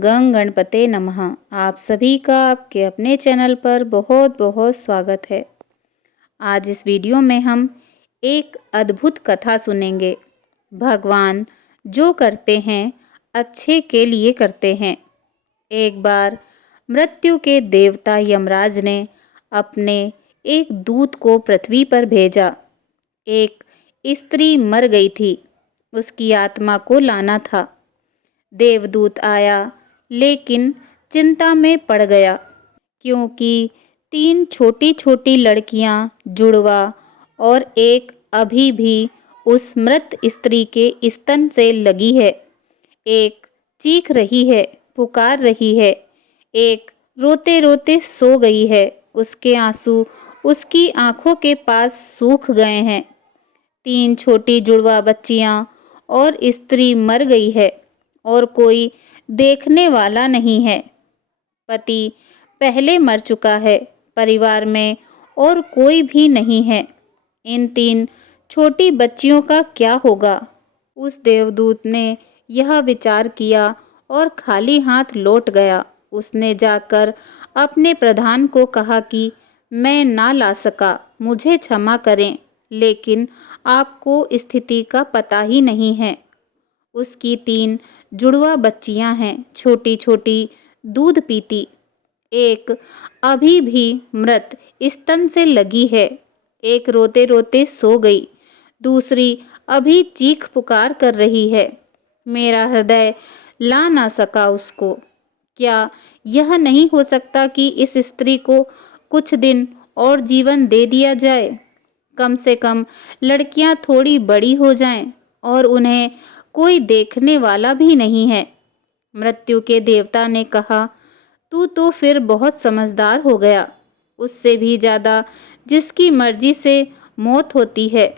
गं गणपते नमः। आप सभी का आपके अपने चैनल पर बहुत बहुत स्वागत है। आज इस वीडियो में हम एक अद्भुत कथा सुनेंगे। भगवान जो करते हैं अच्छे के लिए करते हैं। एक बार मृत्यु के देवता यमराज ने अपने एक दूत को पृथ्वी पर भेजा। एक स्त्री मर गई थी, उसकी आत्मा को लाना था। देवदूत आया लेकिन चिंता में पड़ गया, क्योंकि 3 छोटी छोटी लड़कियां जुड़वा और एक अभी भी उस मृत स्त्री के स्तन से लगी है। एक चीख रही है, पुकार रही है, एक रोते रोते सो गई है। उसके आंसू उसकी आंखों के पास सूख गए हैं। 3 छोटी जुड़वा बच्चियां और स्त्री मर गई है और कोई देखने वाला नहीं है। पति पहले मर चुका है, परिवार में और कोई भी नहीं है। इन 3 छोटी बच्चियों का क्या होगा? उस देवदूत ने यह विचार किया और खाली हाथ लौट गया। उसने जाकर अपने प्रधान को कहा कि मैं ना ला सका, मुझे क्षमा करें, लेकिन आपको स्थिति का पता ही नहीं है। उसकी 3 जुड़वा बच्चियां हैं, छोटी छोटी, दूध पीती। एक अभी भी मृत स्तन से लगी है, एक रोते रोते सो गई, दूसरी अभी चीख पुकार कर रही है। मेरा हृदय ला ना सका उसको। क्या यह नहीं हो सकता कि इस स्त्री को कुछ दिन और जीवन दे दिया जाए? कम से कम लड़कियां थोड़ी बड़ी हो जाएं और उन्हें कोई देखने वाला भी नहीं है। मृत्यु के देवता ने कहा, तू तो फिर बहुत समझदार हो गया। उससे भी ज़्यादा जिसकी मर्जी से मौत होती है,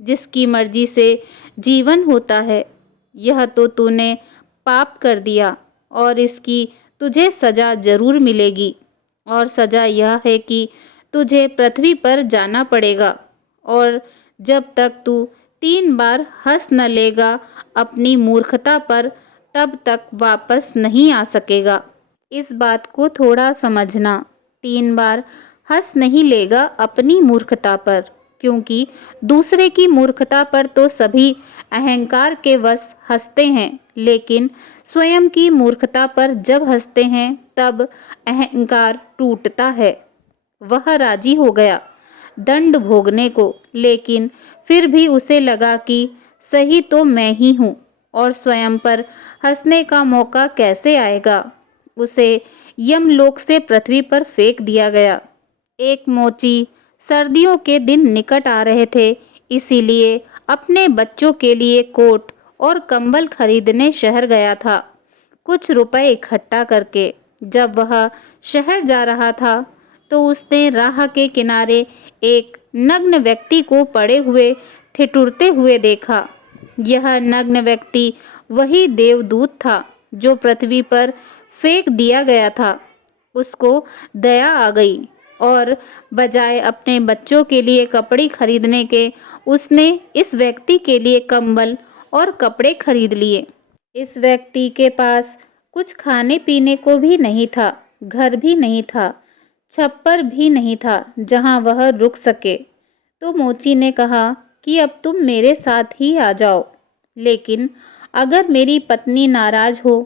जिसकी मर्जी से जीवन होता है, यह तो तूने पाप कर दिया और इसकी तुझे सज़ा जरूर मिलेगी। और सज़ा यह है कि तुझे पृथ्वी पर जाना पड़ेगा और जब तक तू 3 बार हंस न लेगा अपनी मूर्खता पर, तब तक वापस नहीं आ सकेगा। इस बात को थोड़ा समझना। 3 बार हंस नहीं लेगा अपनी मूर्खता पर, क्योंकि दूसरे की मूर्खता पर तो सभी अहंकार के वश हंसते हैं, लेकिन स्वयं की मूर्खता पर जब हंसते हैं तब अहंकार टूटता है। वह राजी हो गया दंड भोगने को, लेकिन फिर भी उसे लगा कि सही तो मैं ही हूँ और स्वयं पर हंसने का मौका कैसे आएगा। उसे यमलोक से पृथ्वी पर फेंक दिया गया। एक मोची सर्दियों के दिन निकट आ रहे थे, इसीलिए अपने बच्चों के लिए कोट और कंबल खरीदने शहर गया था, कुछ रुपए इकट्ठा करके। जब वह शहर जा रहा था तो उसने राह के किनारे एक नग्न व्यक्ति को पड़े हुए ठिठुरते हुए देखा। यह नग्न व्यक्ति वही देवदूत था जो पृथ्वी पर फेंक दिया गया था। उसको दया आ गई और बजाय अपने बच्चों के लिए कपड़े खरीदने के, उसने इस व्यक्ति के लिए कंबल और कपड़े खरीद लिए। इस व्यक्ति के पास कुछ खाने पीने को भी नहीं था, घर भी नहीं था, छप्पर भी नहीं था जहां वह रुक सके। तो मोची ने कहा कि अब तुम मेरे साथ ही आ जाओ, लेकिन अगर मेरी पत्नी नाराज हो,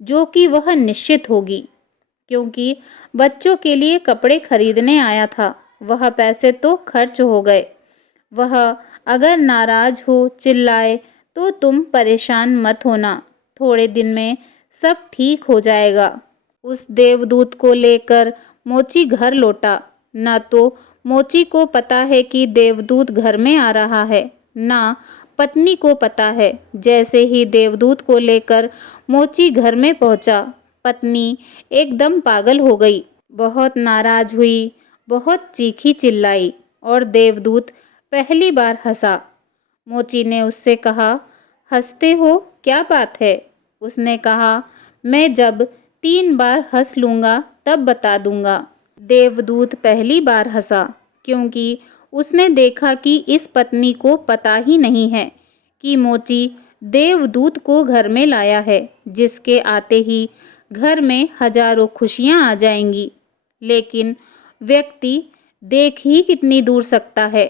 जो कि वह निश्चित होगी, क्योंकि बच्चों के लिए कपड़े खरीदने आया था, वह पैसे तो खर्च हो गए। वह अगर नाराज हो, चिल्लाए, तो तुम परेशान मत होना, थोड़े दिन में सब ठीक हो जाएगा। उस देवदूत को लेकर मोची घर लौटा। न तो मोची को पता है कि देवदूत घर में आ रहा है, ना पत्नी को पता है। जैसे ही देवदूत को लेकर मोची घर में पहुंचा, पत्नी एकदम पागल हो गई, बहुत नाराज हुई, बहुत चीखी चिल्लाई और देवदूत पहली बार हंसा। मोची ने उससे कहा, हंसते हो, क्या बात है? उसने कहा, मैं जब 3 बार हंस लूँगा तब बता दूंगा। देवदूत पहली बार हंसा, क्योंकि उसने देखा कि इस पत्नी को पता ही नहीं है कि मोची देवदूत को घर में लाया है, जिसके आते ही घर में हजारों खुशियां आ जाएंगी। लेकिन व्यक्ति देख ही कितनी दूर सकता है।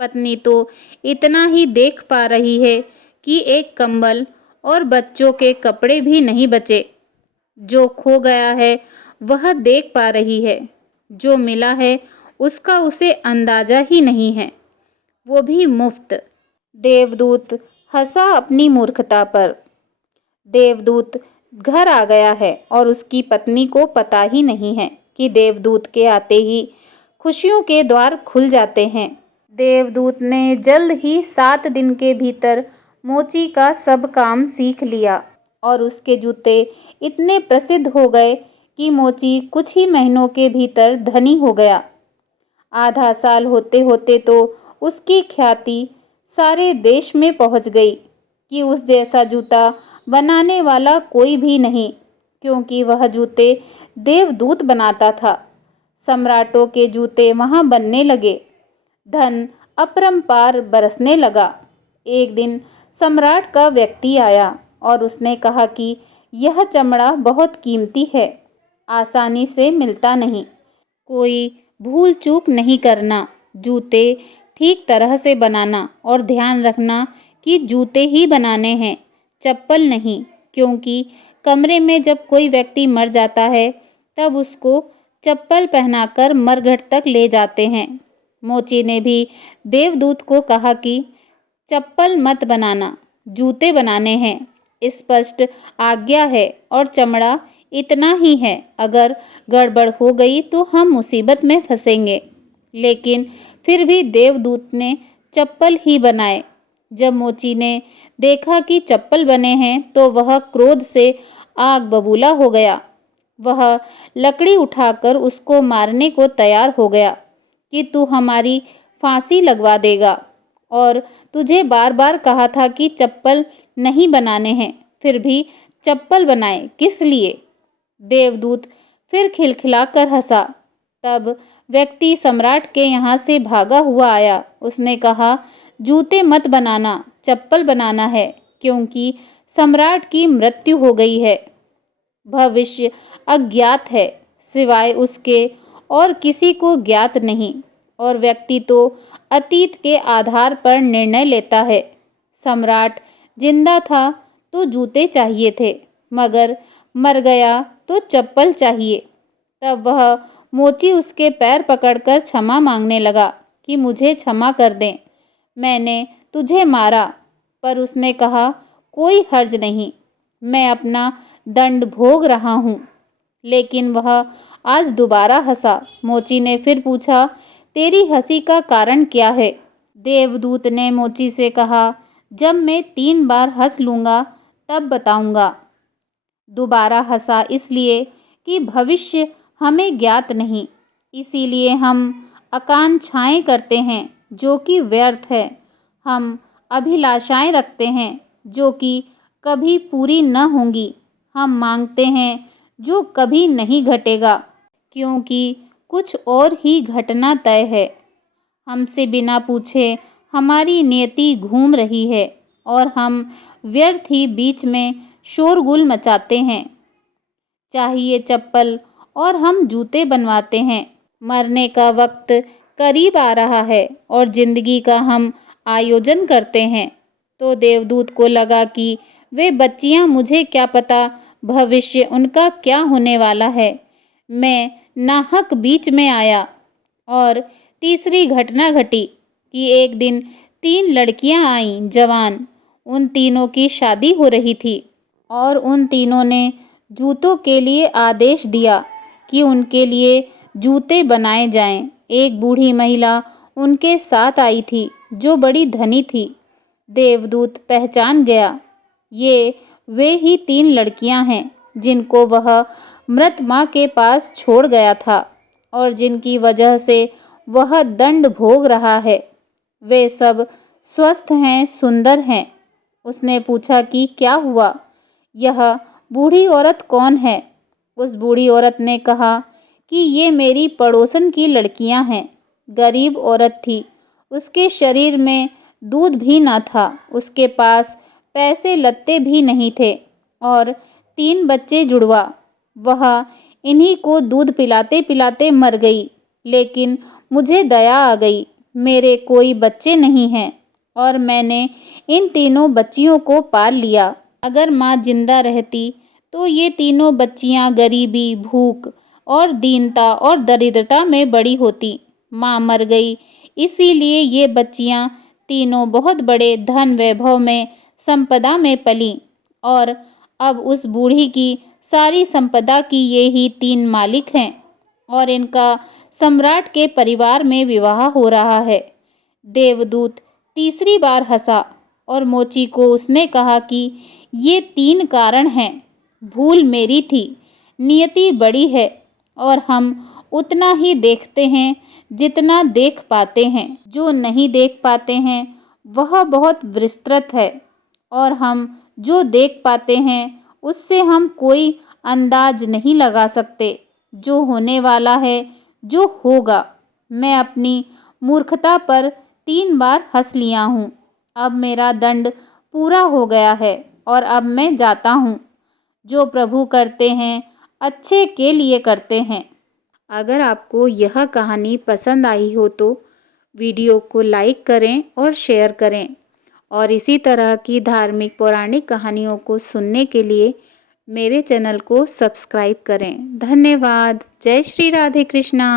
पत्नी तो इतना ही देख पा रही है कि एक कंबल और बच्चों के कपड़े भी नहीं बचे। जो खो गया है वह देख पा रही है, जो मिला है उसका उसे अंदाजा ही नहीं है, वो भी मुफ्त। देवदूत हंसा अपनी मूर्खता पर। देवदूत घर आ गया है और उसकी पत्नी को पता ही नहीं है कि देवदूत के आते ही खुशियों के द्वार खुल जाते हैं। देवदूत ने जल्द ही 7 दिन के भीतर मोची का सब काम सीख लिया और उसके जूते इतने प्रसिद्ध हो गए कि मोची कुछ ही महीनों के भीतर धनी हो गया। आधा साल होते होते तो उसकी ख्याति सारे देश में पहुंच गई कि उस जैसा जूता बनाने वाला कोई भी नहीं, क्योंकि वह जूते देवदूत बनाता था। सम्राटों के जूते वहां बनने लगे। धन अपरंपार बरसने लगा। एक दिन सम्राट का व्यक्ति आया और उसने कहा कि यह चमड़ा बहुत कीमती है, आसानी से मिलता नहीं। कोई भूल चूक नहीं करना, जूते ठीक तरह से बनाना और ध्यान रखना कि जूते ही बनाने हैं, चप्पल नहीं, क्योंकि कमरे में जब कोई व्यक्ति मर जाता है तब उसको चप्पल पहनाकर मरघट तक ले जाते हैं। मोची ने भी देवदूत को कहा कि चप्पल मत बनाना, जूते बनाने हैं, स्पष्ट आज्ञा है और चमड़ा इतना ही है, अगर गड़बड़ हो गई तो हम मुसीबत में फंसेंगे। लेकिन फिर भी देवदूत ने चप्पल ही बनाए। जब मोची ने देखा कि चप्पल बने हैं तो वह क्रोध से आग बबूला हो गया। वह लकड़ी उठाकर उसको मारने को तैयार हो गया कि तू हमारी फांसी लगवा देगा, और तुझे बार बार कहा था कि चप्पल नहीं बनाने हैं, फिर भी चप्पल बनाए किस लिए? देवदूत फिर खिलखिलाकर हंसा। तब व्यक्ति सम्राट के यहाँ से भागा हुआ आया। उसने कहा, जूते मत बनाना, चप्पल बनाना है, क्योंकि सम्राट की मृत्यु हो गई है। भविष्य अज्ञात है, सिवाय उसके और किसी को ज्ञात नहीं, और व्यक्ति तो अतीत के आधार पर निर्णय लेता है। सम्राट जिंदा था तो जूते चाहिए थे, मगर मर गया तो चप्पल चाहिए। तब वह मोची उसके पैर पकड़कर क्षमा मांगने लगा कि मुझे क्षमा कर दें, मैंने तुझे मारा। पर उसने कहा, कोई हर्ज नहीं, मैं अपना दंड भोग रहा हूँ। लेकिन वह आज दोबारा हंसा। मोची ने फिर पूछा, तेरी हंसी का कारण क्या है? देवदूत ने मोची से कहा, जब मैं 3 बार हंस लूँगा तब बताऊँगा। दोबारा हंसा इसलिए कि भविष्य हमें ज्ञात नहीं, इसीलिए हम आकांक्षाएं करते हैं जो कि व्यर्थ है। हम अभिलाषाएं रखते हैं जो कि कभी पूरी न होंगी। हम मांगते हैं जो कभी नहीं घटेगा, क्योंकि कुछ और ही घटना तय है। हमसे बिना पूछे हमारी नियति घूम रही है और हम व्यर्थ ही बीच में शोरगुल मचाते हैं। चाहिए चप्पल और हम जूते बनवाते हैं। मरने का वक्त करीब आ रहा है और जिंदगी का हम आयोजन करते हैं। तो देवदूत को लगा कि वे बच्चियां, मुझे क्या पता भविष्य उनका क्या होने वाला है। मैं नाहक बीच में आया। और तीसरी घटना घटी कि एक दिन 3 लड़कियां आईं, जवान। उन तीनों की शादी हो रही थी और उन तीनों ने जूतों के लिए आदेश दिया कि उनके लिए जूते बनाए जाएं। एक बूढ़ी महिला उनके साथ आई थी जो बड़ी धनी थी। देवदूत पहचान गया, ये वे ही 3 लड़कियां हैं जिनको वह मृत माँ के पास छोड़ गया था और जिनकी वजह से वह दंड भोग रहा है। वे सब स्वस्थ हैं, सुंदर हैं। उसने पूछा कि क्या हुआ, यह बूढ़ी औरत कौन है? उस बूढ़ी औरत ने कहा कि ये मेरी पड़ोसन की लड़कियां हैं। गरीब औरत थी, उसके शरीर में दूध भी न था, उसके पास पैसे लत्ते भी नहीं थे और 3 बच्चे जुड़वा। वह इन्हीं को दूध पिलाते पिलाते मर गई। लेकिन मुझे दया आ गई, मेरे कोई बच्चे नहीं हैं और मैंने इन तीनों बच्चियों को पाल लिया। अगर माँ जिंदा रहती तो ये तीनों बच्चियाँ गरीबी, भूख और दीनता और दरिद्रता में बड़ी होती। माँ मर गई, इसीलिए ये बच्चियाँ तीनों बहुत बड़े धन वैभव में, संपदा में पली और अब उस बूढ़ी की सारी संपदा की ये ही 3 मालिक हैं और इनका सम्राट के परिवार में विवाह हो रहा है। देवदूत तीसरी बार हंसा और मोची को उसने कहा कि ये 3 कारण हैं। भूल मेरी थी, नियति बड़ी है और हम उतना ही देखते हैं जितना देख पाते हैं। जो नहीं देख पाते हैं वह बहुत विस्तृत है और हम जो देख पाते हैं उससे हम कोई अंदाज नहीं लगा सकते। जो होने वाला है, जो होगा। मैं अपनी मूर्खता पर 3 बार हंस लिया हूँ। अब मेरा दंड पूरा हो गया है और अब मैं जाता हूँ। जो प्रभु करते हैं अच्छे के लिए करते हैं। अगर आपको यह कहानी पसंद आई हो तो वीडियो को लाइक करें और शेयर करें और इसी तरह की धार्मिक पौराणिक कहानियों को सुनने के लिए मेरे चैनल को सब्सक्राइब करें। धन्यवाद। जय श्री राधे कृष्णा।